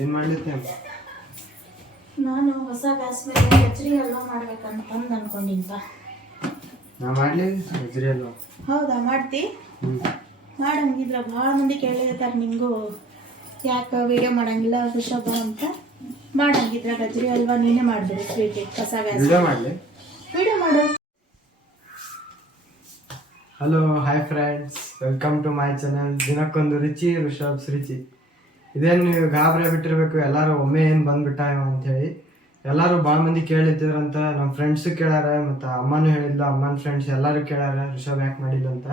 ಏನು ಮಾಡ್ಲಿತ್ತೆ? ನಾನು ಹೊಸ ಗ್ಯಾಸ್ ಮೇಲೆ ಗಜ್ರಿ ಹಲ್ವಾ ಮಾಡ್ಬೇಕಂತಂದು ಅನ್ಕೊಂಡಿದ್ದ. ನಾ ಮಾಡಲಿ ಗಜ್ರಿ ಹಲ್ವಾ? ಹೌದಾ, ಮಾಡ್ತಿ? ಮಾಡಂಗಿದ್ರ ಭಾಳ ಮಂದಿ ಕೇಳಿರ್ತಾರೆ ನಿಮಗೂ ಯಾಕೆ ವಿಡಿಯೋ ಮಾಡಂಗಿಲ್ಲ ಋಷಭ ಅಂತ. ಮಾಡಂಗಿದ್ರ ಗಜ್ರಿ ಹಲ್ವಾ ನೀನೇ ಮಾಡಿಬಿಡು. ಸ್ವೀಟ್ ಹೊಸ ಗ್ಯಾಸ್ ವಿಡಿಯೋ ಮಾಡಲಿ? ವಿಡಿಯೋ ಮಾಡು. Hello, hi friends, welcome to my channel ದಿನಕ್ಕೊಂದು ರುಚಿ ಋಷಭ್ಸ್ ರುಚಿ. ಇದೇನು ನೀವು ಗಾಬರಿ ಬಿಟ್ಟಿರ್ಬೇಕು, ಎಲ್ಲರೂ ಒಮ್ಮೆ ಏನು ಬಂದ್ಬಿಟ್ಟ ಅಂಥೇಳಿ. ಎಲ್ಲರೂ ಭಾಳ ಮಂದಿ ಕೇಳಿದ್ರಂತ. ನಮ್ಮ ಫ್ರೆಂಡ್ಸು ಕೇಳ್ಯಾರ, ಮತ್ತು ಅಮ್ಮನೂ ಹೇಳಿದ್ಲು, ಅಮ್ಮನ ಫ್ರೆಂಡ್ಸ್ ಎಲ್ಲರೂ ಕೇಳ್ಯಾರ ಋಷಭ್ ಯಾಕೆ ಮಾಡಿಲ್ಲ ಅಂತ.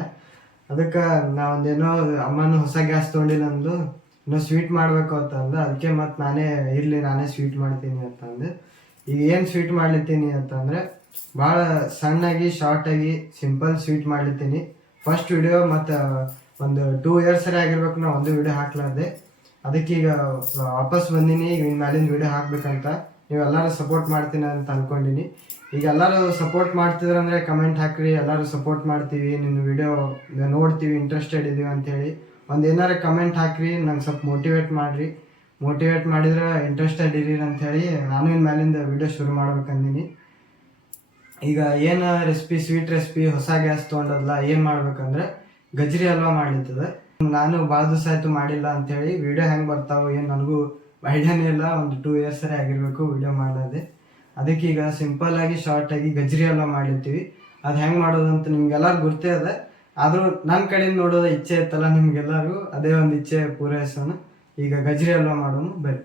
ಅದಕ್ಕೆ ನಾ ಒಂದೇನೋ ಅಮ್ಮನೂ ಹೊಸ ಗ್ಯಾಸ್ ತೊಗೊಂಡಿಲ್ಲ ಅಂದು ಇನ್ನೂ ಸ್ವೀಟ್ ಮಾಡಬೇಕು ಅಂತಂದು, ಅದಕ್ಕೆ ಮತ್ತು ನಾನೇ ಸ್ವೀಟ್ ಮಾಡ್ತೀನಿ ಅಂತಂದು. ಈಗ ಏನು ಸ್ವೀಟ್ ಮಾಡ್ಲಿತ್ತೀನಿ ಅಂತಂದರೆ ಭಾಳ ಸಣ್ಣಾಗಿ ಶಾರ್ಟಾಗಿ ಸಿಂಪಲ್ ಸ್ವೀಟ್ ಮಾಡ್ಲಿತ್ತೀನಿ. ಫಸ್ಟ್ ವಿಡಿಯೋ ಮತ್ತು ಒಂದು 2 years ಆಗಿರ್ಬೇಕು ನಾ ಒಂದು ವಿಡಿಯೋ ಹಾಕ್ಲಾರ್ದೆ. ಅದಕ್ಕೆ ಈಗ ವಾಪಸ್ ಬಂದೀನಿ. ಈಗ ಇನ್ನು ಮ್ಯಾಲಿಂದ ವಿಡಿಯೋ ಹಾಕ್ಬೇಕಂತ ನೀವೆಲ್ಲರೂ ಸಪೋರ್ಟ್ ಮಾಡ್ತೀನಿ ಅಂತ ಅಂದ್ಕೊಂಡಿನಿ. ಈಗ ಎಲ್ಲರೂ ಸಪೋರ್ಟ್ ಮಾಡ್ತಿದ್ರಂದರೆ ಕಮೆಂಟ್ ಹಾಕ್ರಿ, ಎಲ್ಲರೂ ಸಪೋರ್ಟ್ ಮಾಡ್ತೀವಿ, ನಿನ್ನ ವಿಡಿಯೋ ನೋಡ್ತೀವಿ, ಇಂಟ್ರೆಸ್ಟೆಡ್ ಇದ್ದೀವಿ ಅಂಥೇಳಿ ಒಂದು ಏನಾರು ಕಮೆಂಟ್ ಹಾಕ್ರಿ. ನಂಗೆ ಸ್ವಲ್ಪ ಮೋಟಿವೇಟ್ ಮಾಡಿರಿ. ಮೋಟಿವೇಟ್ ಮಾಡಿದ್ರೆ ಇಂಟ್ರೆಸ್ಟೆಡ್ ಇರೀರಿ ಅಂಥೇಳಿ ನಾನು ಇನ್ನು ಮ್ಯಾಲಿಂದ ವಿಡಿಯೋ ಶುರು ಮಾಡ್ಬೇಕಂದೀನಿ. ಈಗ ಏನು ರೆಸಿಪಿ, ಸ್ವೀಟ್ ರೆಸಿಪಿ, ಹೊಸ ಗ್ಯಾಸ್ ತೊಗೊಂಡಲ್ಲ, ಏನು ಮಾಡ್ಬೇಕಂದ್ರೆ ಗಜ್ರಿ ಹಲ್ವಾ ಮಾಡ್ಲಿತ್ತದ. ನಾನು ಭಾಳ ದಿವಸ ಆಯಿತು ಮಾಡಿಲ್ಲ ಅಂಥೇಳಿ. ವಿಡಿಯೋ ಹೆಂಗೆ ಬರ್ತಾವೆ ಏನು ನನಗೂ ಐಡಿಯಾನೇ ಇಲ್ಲ. ಒಂದು 2 years ಆಗಿರಬೇಕು ವಿಡಿಯೋ ಮಾಡೋದೆ. ಅದಕ್ಕೆ ಈಗ ಸಿಂಪಲ್ಲಾಗಿ ಶಾರ್ಟಾಗಿ ಗಜ್ರಿ ಹಲ್ವಾ ಮಾಡಿರ್ತೀವಿ. ಅದು ಹೆಂಗೆ ಮಾಡೋದು ಅಂತ ನಿಮ್ಗೆಲ್ಲರೂ ಗೊತ್ತೇ ಅದ. ಆದರೂ ನನ್ನ ಕಡೆಯಿಂದ ನೋಡೋದು ಇಚ್ಛೆ ಇತ್ತಲ್ಲ ನಿಮ್ಗೆಲ್ಲರಿಗೂ, ಅದೇ ಒಂದು ಇಚ್ಛೆ ಪೂರೈಸೋಣ. ಈಗ ಗಜ್ರಿ ಹಲ್ವಾ ಮಾಡೋಣ ಬರ್ರಿ.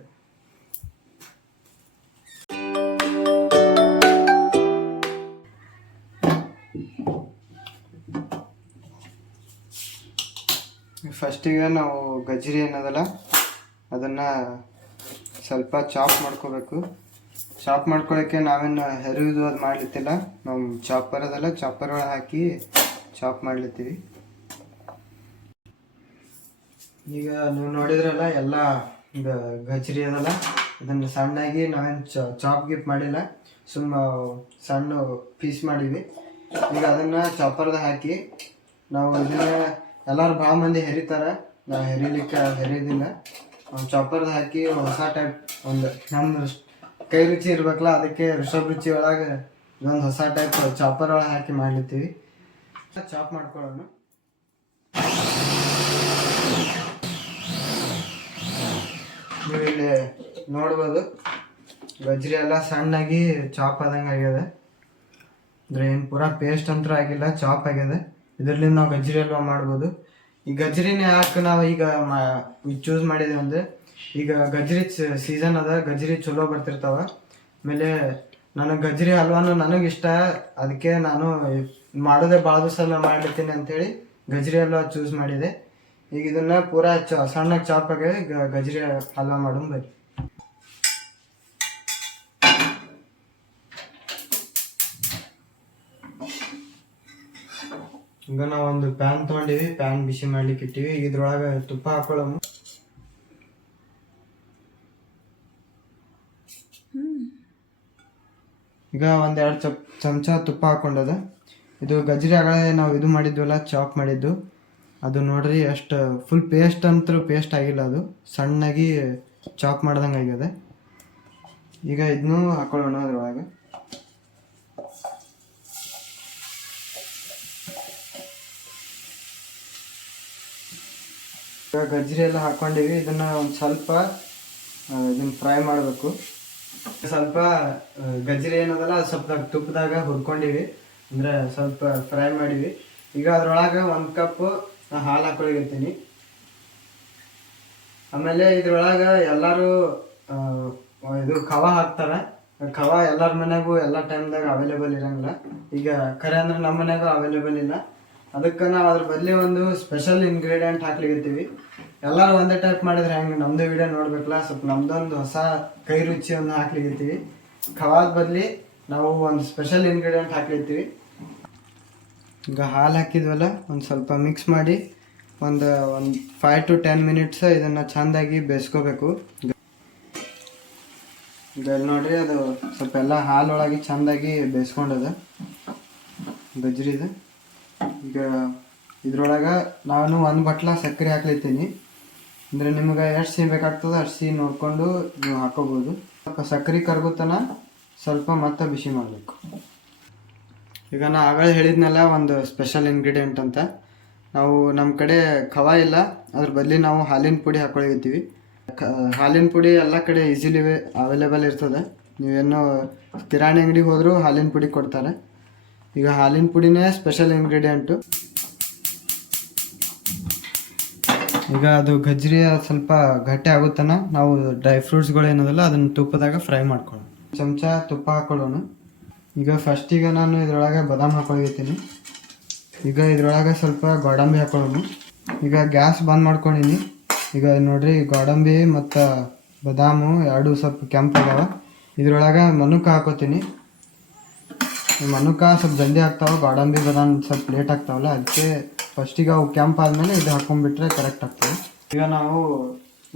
ಫಸ್ಟಿಗೆ ನಾವು ಗಜ್ರಿ ಏನದಲ್ಲ ಅದನ್ನು ಸ್ವಲ್ಪ ಚಾಪ್ ಮಾಡ್ಕೋಬೇಕು. ಚಾಪ್ ಮಾಡ್ಕೊಳ್ಳೋಕ್ಕೆ ನಾವೇನು ಹೆರಿಯೋದು ಅದು ಮಾಡ್ಲಿತ್ತಿಲ್ಲ. ನಾವು ಚಾಪರ್ ಅದಲ್ಲ, ಚಾಪರ್ ಒಳಗೆ ಹಾಕಿ ಚಾಪ್ ಮಾಡ್ಲಿತ್ತೀವಿ. ಈಗ ನೀವು ನೋಡಿದ್ರಲ್ಲ ಎಲ್ಲ ಗಜ್ರಿ ಅದಲ್ಲ, ಅದನ್ನು ಸಣ್ಣಾಗಿ ನಾವೇನು ಚಾಪ್ ಗಿಪ್ ಮಾಡಿಲ್ಲ, ಸಣ್ಣ ಪೀಸ್ ಮಾಡೀವಿ. ಈಗ ಅದನ್ನು ಚಾಪರ್ದಾಗ ಹಾಕಿ ನಾವು ಇದನ್ನು ಎಲ್ಲರೂ ಭಾಳ ಮಂದಿ ಹೆರಿತಾರೆ, ನಾವು ಹೆರಿಯೋದಿಲ್ಲ. ಚಾಪರ್ದಾಗ ಹಾಕಿ ಹೊಸ ಟೈಪ್ ಒಂದು ನಮ್ಮ ಕೈ ರುಚಿ ಇರ್ಬೇಕಲ್ಲ, ಅದಕ್ಕೆ ಋಷಭ್ ರುಚಿ ಒಳಗೆ ಇದೊಂದು ಹೊಸ ಟೈಪ್ ಚಾಪರ್ ಒಳಗೆ ಹಾಕಿ ಮಾಡ್ಲಿತ್ತೀವಿ. ಚಾಪ್ ಮಾಡ್ಕೊಳ್ಳೋಣ. ನೀವು ಇಲ್ಲಿ ನೋಡ್ಬೋದು ಗಜ್ರಿ ಎಲ್ಲ ಸಣ್ಣಾಗಿ ಚಾಪ್ ಆದಂಗೆ ಆಗ್ಯದ. ಅಂದರೆ ಏನು ಪೂರಾ ಪೇಸ್ಟ್ ಅಂತೂ ಆಗಿಲ್ಲ, ಚಾಪ್ ಆಗ್ಯದ. ಇದರಲ್ಲಿ ನಾವು ಗಜ್ರಿ ಹಲ್ವಾ ಮಾಡ್ಬೋದು. ಈ ಗಜ್ರಿನೇ ಯಾಕೆ ನಾವು ಈಗ ಚೂಸ್ ಮಾಡಿದ್ದೀವಿ ಅಂದರೆ, ಈಗ ಗಜ್ರಿ ಸೀಸನ್ ಅದ, ಗಜ್ರಿ ಚಲೋ ಬರ್ತಿರ್ತಾವ. ಆಮೇಲೆ ನನಗೆ ಗಜ್ರಿ ಹಲ್ವಾನು ನನಗಿಷ್ಟ, ಅದಕ್ಕೆ ನಾನು ಮಾಡೋದೇ ಭಾಳ ದಿವಸ ಮಾಡ್ಲಿತ್ತೀನಿ ಅಂಥೇಳಿ ಗಜ್ರಿ ಹಲ್ವಾ ಚೂಸ್ ಮಾಡಿದೆ. ಈಗ ಇದನ್ನು ಪೂರಾ ಸಣ್ಣಗೆ ಚಾಪ್ ಆಗಿ ಗಜ್ರಿ ಹಲ್ವಾ ಮಾಡೋಣ ಬರ್ರಿ. ಈಗ ನಾವು ಒಂದು ಪ್ಯಾನ್ ತೊಗೊಂಡಿವಿ, ಪ್ಯಾನ್ ಬಿಸಿ ಮಾಡ್ಲಿಕ್ಕೆ ಇಟ್ಟಿವಿ. ಈಗ ಇದ್ರೊಳಗೆ ತುಪ್ಪ ಹಾಕೊಳ್ಳೋಣ. ಈಗ 1-2 ಚಮಚ ತುಪ್ಪ ಹಾಕೊಂಡದ. ಇದು ಗಜ್ರಿ ಆಗಲೇ ನಾವು ಇದು ಮಾಡಿದ್ವಲ್ಲ, ಚಾಪ್ ಮಾಡಿದ್ದು, ಅದು ನೋಡ್ರಿ ಅಷ್ಟು ಫುಲ್ ಪೇಸ್ಟ್ ಅಂತೂ ಪೇಸ್ಟ್ ಆಗಿಲ್ಲ, ಅದು ಸಣ್ಣಾಗಿ ಚಾಪ್ ಮಾಡ್ದಂಗೆ ಆಗ್ಯದ. ಈಗ ಇದನ್ನೂ ಹಾಕೊಳ್ಳೋಣ ಅದ್ರೊಳಗೆ. ಈಗ ಗಜ್ರಿ ಎಲ್ಲ ಹಾಕ್ಕೊಂಡಿವಿ. ಇದನ್ನು ಒಂದು ಸ್ವಲ್ಪ ಇದನ್ನು ಫ್ರೈ ಮಾಡಬೇಕು. ಸ್ವಲ್ಪ ಗಜ್ರಿ ಏನದಲ್ಲ ಸ್ವಲ್ಪ ತುಪ್ಪದಾಗ ಹುರ್ಕೊಂಡಿವಿ, ಅಂದರೆ ಸ್ವಲ್ಪ ಫ್ರೈ ಮಾಡಿವಿ. ಈಗ ಅದ್ರೊಳಗೆ 1 ಕಪ್ ಹಾಲು ಹಾಕೊಳಗಿರ್ತೀನಿ. ಆಮೇಲೆ ಇದ್ರೊಳಗೆ ಎಲ್ಲರೂ ಇದು ಖವಾ ಹಾಕ್ತಾರೆ. ಖವಾ ಎಲ್ಲರ ಮನೆಗೂ ಎಲ್ಲ ಟೈಮ್ದಾಗ ಅವೈಲೇಬಲ್ ಇರೋಂಗಿಲ್ಲ. ಈಗ ಖರೆ ಅಂದ್ರೆ ನಮ್ಮ ಮನೆಗೂ ಅವೈಲೇಬಲ್ ಇಲ್ಲ. ಅದಕ್ಕೆ ನಾವು ಅದ್ರ ಬದಲಿ ಒಂದು ಸ್ಪೆಷಲ್ ಇಂಗ್ರೀಡಿಯೆಂಟ್ ಹಾಕ್ಲಿಕ್ಕಿರ್ತೀವಿ. ಎಲ್ಲರೂ ಒಂದೇ ಟೈಪ್ ಮಾಡಿದ್ರೆ ಹೆಂಗೆ, ನಮ್ಮದು ವಿಡಿಯೋ ನೋಡ್ಬೇಕಲ್ಲ, ಸ್ವಲ್ಪ ನಮ್ಮದೊಂದು ಹೊಸ ಕೈ ರುಚಿ ಒಂದು ಹಾಕ್ಲಿಕ್ಕಿರ್ತೀವಿ. ಖವಾದ ಬದಲಿ ನಾವು ಒಂದು ಸ್ಪೆಷಲ್ ಇಂಗ್ರೀಡಿಯೆಂಟ್ ಹಾಕ್ಲಿರ್ತೀವಿ. ಈಗ ಹಾಲು ಹಾಕಿದ್ವಲ್ಲ, ಒಂದು ಸ್ವಲ್ಪ ಮಿಕ್ಸ್ ಮಾಡಿ ಒಂದು 5 to 10 minutes ಇದನ್ನು ಚೆಂದಾಗಿ ಬೇಯಿಸ್ಕೋಬೇಕು. ಈಗ ನೋಡ್ರಿ, ಅದು ಸ್ವಲ್ಪ ಎಲ್ಲ ಹಾಲೊಳಗೆ ಚೆಂದಾಗಿ ಬೇಯಿಸ್ಕೊಂಡದ ಗಜ್ರಿದು. ಈಗ ಇದ್ರೊಳಗೆ ನಾನು 1 ಬಟ್ಲ ಸಕ್ಕರೆ ಹಾಕ್ಲಿತ್ತೀನಿ. ಅಂದರೆ ನಿಮ್ಗೆ ಎಷ್ಟು ಸಿಹಿ ಬೇಕಾಗ್ತದೆ ಅಷ್ಟು ಸಿಹಿ ನೋಡಿಕೊಂಡು ನೀವು ಹಾಕೋಬೋದು. ಸ್ವಲ್ಪ ಸಕ್ಕರೆ ಕರಗುತ್ತನ ಸ್ವಲ್ಪ ಮತ್ತೆ ಬಿಸಿ ಮಾಡಬೇಕು. ಈಗ ನಾ ಆಗಲೇ ಹೇಳಿದ್ನಲ್ಲ ಒಂದು ಸ್ಪೆಷಲ್ ಇಂಗ್ರೀಡಿಯೆಂಟ್ ಅಂತ. ನಾವು ನಮ್ಮ ಕಡೆ ಖವಾ ಇಲ್ಲ, ಅದ್ರ ಬದಲಿ ನಾವು ಹಾಲಿನ ಪುಡಿ ಹಾಕೊಳಿತೀವಿ. ಹಾಲಿನ ಪುಡಿ ಎಲ್ಲ ಕಡೆ ಈಸಿಲಿ ಅವೈಲೇಬಲ್ ಇರ್ತದೆ. ನೀವೇನು ಕಿರಾಣಿ ಅಂಗಡಿಗೆ ಹೋದರೂ ಹಾಲಿನ ಪುಡಿ ಕೊಡ್ತಾರೆ. ಈಗ ಹಾಲಿನ ಪುಡಿನೇ ಸ್ಪೆಷಲ್ ಇಂಗ್ರೀಡಿಯೆಂಟು. ಈಗ ಅದು ಗಜ್ರಿ ಸ್ವಲ್ಪ ಗಟ್ಟಿ ಆಗುತ್ತಾನ ನಾವು ಡ್ರೈ ಫ್ರೂಟ್ಸ್ಗಳು ಏನದಲ್ಲ ಅದನ್ನು ತುಪ್ಪದಾಗ ಫ್ರೈ ಮಾಡ್ಕೊಳ್ಳೋಣ. ಚಮಚ ತುಪ್ಪ ಹಾಕೊಳ್ಳೋಣ. ಈಗ ಫಸ್ಟಿಗೆ ನಾನು ಇದ್ರೊಳಗೆ ಬಾದಾಮ್ ಹಾಕೊಳಿತೀನಿ. ಈಗ ಇದ್ರೊಳಗೆ ಸ್ವಲ್ಪ ಗೋಡಂಬಿ ಹಾಕೊಳ್ಳೋಣ. ಈಗ ಗ್ಯಾಸ್ ಬಂದ್ ಮಾಡ್ಕೊಂಡಿನಿ. ಈಗ ನೋಡ್ರಿ ಗೋಡಂಬಿ ಮತ್ತು ಬಾದಾಮು ಎರಡು ಸ್ವಲ್ಪ ಕೆಂಪು ಅದಾವ. ಇದ್ರೊಳಗೆ ಮನುಕ ಹಾಕೋತೀನಿ. ಮನುಕ ಸ್ವಲ್ಪ ಜಲ್ದಿ ಆಗ್ತಾವೆ, ಗೋಡಂಬಿ ಬಾದಾಮ್ ಸ್ವಲ್ಪ ಲೇಟ್ ಆಗ್ತಾವಲ್ಲ, ಅದಕ್ಕೆ ಫಸ್ಟಿಗೆ ಅವು ಕೆಂಪು ಆದಮೇಲೆ ಇದು ಹಾಕೊಂಡ್ಬಿಟ್ರೆ ಕರೆಕ್ಟ್ ಆಗ್ತದೆ. ಈಗ ನಾವು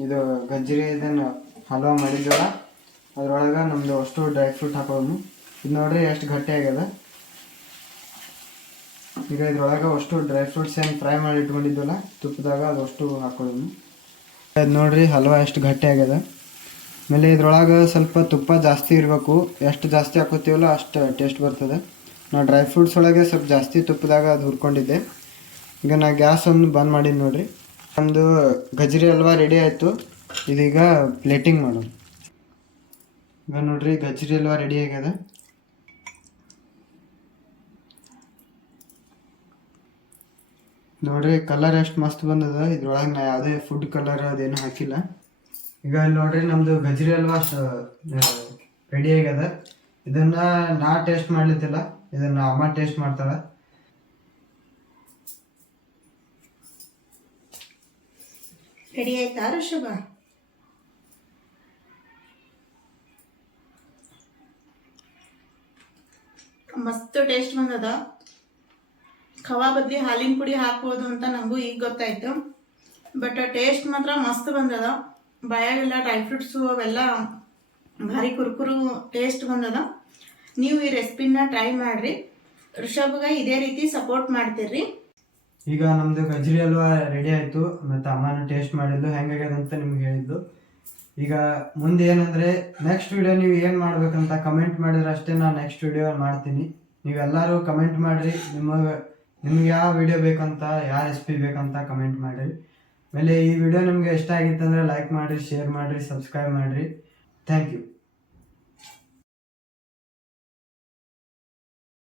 ಇದು ಗಜ್ರಿ ಇದನ್ನು ಹಲ್ವಾ ಮಾಡಿದ್ವಲ್ಲ ಅದ್ರೊಳಗೆ ನಮ್ಮದು ಅಷ್ಟು ಡ್ರೈ ಫ್ರೂಟ್ ಹಾಕೊಳ್ಳೋಣ. ಇದು ನೋಡ್ರಿ ಎಷ್ಟು ಗಟ್ಟಿ ಆಗ್ಯದ. ಈಗ ಇದ್ರೊಳಗೆ ಅಷ್ಟು ಡ್ರೈ ಫ್ರೂಟ್ಸ್ ಏನು ಫ್ರೈ ಮಾಡಿ ಇಟ್ಕೊಂಡಿದ್ವಲ್ಲ ತುಪ್ಪದಾಗ ಅದಷ್ಟು ಹಾಕೊಳ್ಳೋಣ. ಅದು ನೋಡ್ರಿ ಹಲ್ವಾ ಎಷ್ಟು ಗಟ್ಟಿ ಆಗ್ಯದ. ಆಮೇಲೆ ಇದ್ರೊಳಗೆ ಸ್ವಲ್ಪ ತುಪ್ಪ ಜಾಸ್ತಿ ಇರಬೇಕು. ಎಷ್ಟು ಜಾಸ್ತಿ ಹಾಕೋತೀವಲ್ಲ ಅಷ್ಟು ಟೇಸ್ಟ್ ಬರ್ತದೆ. ನಾ ಡ್ರೈ ಫ್ರೂಟ್ಸ್ ಒಳಗೆ ಸ್ವಲ್ಪ ಜಾಸ್ತಿ ತುಪ್ಪದಾಗ ಅದು ಹುರ್ಕೊಂಡಿದ್ದೆ. ಈಗ ನಾ ಗ್ಯಾಸ್ ಒಂದು ಬಂದ್ ಮಾಡೀನಿ ನೋಡ್ರಿ. ನಮ್ಮದು ಗಜ್ರಿ ಹಲ್ವಾ ರೆಡಿ ಆಯಿತು. ಇದೀಗ ಪ್ಲೇಟಿಂಗ್ ಮಾಡೋಣ. ಈಗ ನೋಡ್ರಿ ಗಜ್ರಿ ಹಲ್ವಾ ರೆಡಿ ಆಗ್ಯದ. ನೋಡ್ರಿ ಕಲರ್ ಎಷ್ಟು ಮಸ್ತ್ ಬಂದದ. ಇದ್ರೊಳಗೆ ನಾ ಯಾವುದೇ ಫುಡ್ ಕಲರ್ ಅದೇನು ಹಾಕಿಲ್ಲ. ಈಗ ಇಲ್ಲಿ ನೋಡ್ರಿ ನಮ್ಮದು ಗಜ್ರಿ ಹಲ್ವಾ ರೆಡಿ ಆಗ್ಯದ. ಇದನ್ನು ನಾ ಟೇಸ್ಟ್ ಮಾಡ್ಲಿತ್ತಿಲ್ಲ, ಇದನ್ನು ಅಮ್ಮ ಟೇಸ್ಟ್ ಮಾಡ್ತಾಳೆ. ರೆಡಿ ಆಯ್ತಾ ಋಷಭ? ಮಸ್ತ್ ಟೇಸ್ಟ್ ಬಂದದ. ಖವಾ ಬದ್ಲಿ ಹಾಲಿನ ಪುಡಿ ಹಾಕ್ಬೋದು ಅಂತ ನನಗೂ ಈಗ ಗೊತ್ತಾಯ್ತು. ಬಟ್ ಟೇಸ್ಟ್ ಮಾತ್ರ ಮಸ್ತ್ ಬಂದದ. ಬಾಯಾಗೆಲ್ಲ ಡ್ರೈ ಫ್ರೂಟ್ಸು ಅವೆಲ್ಲ ಭಾರಿ ಕುರುಕುರು ಟೇಸ್ಟ್ ಬಂದದ. ನೀವು ಈ ರೆಸಿಪಿನ ಟ್ರೈ ಮಾಡಿರಿ. ಋಷಭಗೆ ಇದೇ ರೀತಿ ಸಪೋರ್ಟ್ ಮಾಡ್ತೀರಿ. ಈಗ ನಮ್ಮದು ಗಜ್ರಿ ಹಲ್ವಾ ರೆಡಿ ಆಯಿತು ಮತ್ತು ಅಮ್ಮನ ಟೇಸ್ಟ್ ಮಾಡಿದ್ದು ಹೆಂಗಾಗ್ಯದ ಅಂತ ನಿಮ್ಗೆ ಹೇಳಿದ್ದು. ಈಗ ಮುಂದೆ ಏನಂದರೆ ನೆಕ್ಸ್ಟ್ ವಿಡಿಯೋ ನೀವು ಏನು ಮಾಡ್ಬೇಕಂತ ಕಮೆಂಟ್ ಮಾಡಿದ್ರೆ ಅಷ್ಟೇ ನಾನು ನೆಕ್ಸ್ಟ್ ವಿಡಿಯೋ ಮಾಡ್ತೀನಿ. ನೀವೆಲ್ಲರೂ ಕಮೆಂಟ್ ಮಾಡಿರಿ, ನಿಮ್ಗೆ ಯಾವ ವಿಡಿಯೋ ಬೇಕಂತ, ಯಾವ ರೆಸಿಪಿ ಬೇಕಂತ ಕಮೆಂಟ್ ಮಾಡಿರಿ. ಆಮೇಲೆ ಈ ವಿಡಿಯೋ ನಿಮಗೆ ಇಷ್ಟ ಆಗಿತ್ತಂದರೆ ಲೈಕ್ ಮಾಡಿರಿ, ಶೇರ್ ಮಾಡಿರಿ, ಸಬ್ಸ್ಕ್ರೈಬ್ ಮಾಡಿರಿ. Thank you.